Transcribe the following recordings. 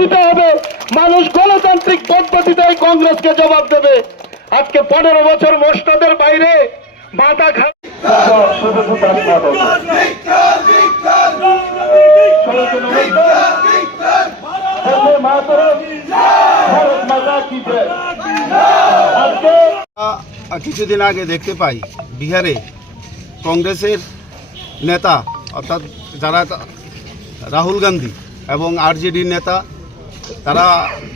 দিতে হবে, মানুষ গণতান্ত্রিক পদ্ধতিতে কংগ্রেসকে জবাব দেবে। আজকে 15 বছর মোস্তাদের বাইরে মাথা কিছুদিন আগে দেখতে পাই বিহারে কংগ্রেসের নেতা অর্থাৎ যারা রাহুল গান্ধী এবং আরজেডির নেতা তারা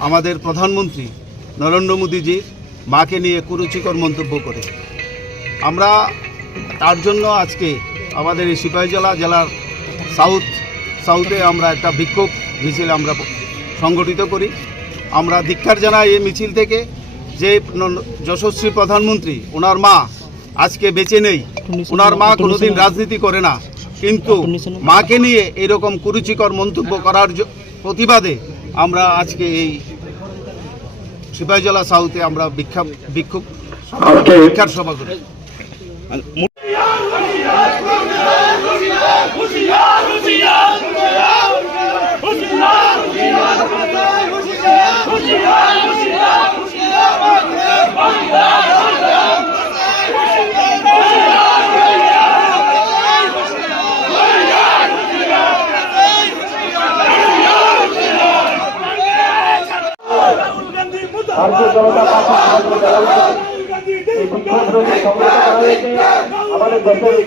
আমাদের প্রধানমন্ত্রী নরেন্দ্র মোদীজির মাকে নিয়ে কুরুচিকর মন্তব্য করে। আমরা তার জন্য আজকে আমাদের এই সিপাহীজলা জেলার সাউথে আমরা একটা বিক্ষোভ মিছিল আমরা সংগঠিত করি। আমরা ধিক্কার জানাই এই মিছিল থেকে যে যশস্বী প্রধানমন্ত্রী ওনার মা আজকে বেঁচে নেই, ওনার মা কোনোদিন রাজনীতি করে না, কিন্তু মাকে নিয়ে এরকম কুরুচিকর মন্তব্য করার প্রতিবাদে আমরা আজকে এই সিপাহীজলা সাউথে আমরা ভিক্ষার সভা করি। ভারতীয় জনতা আমাদের দেশের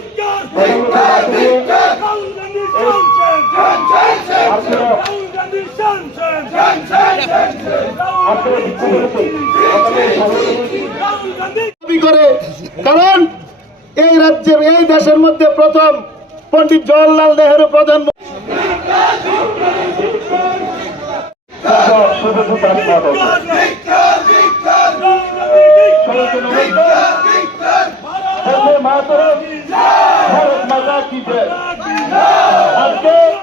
করে, কারণ এই রাজ্যের এই দেশের মধ্যে প্রথম পণ্ডিত জওহরলাল নেহেরু প্রধানমন্ত্রী।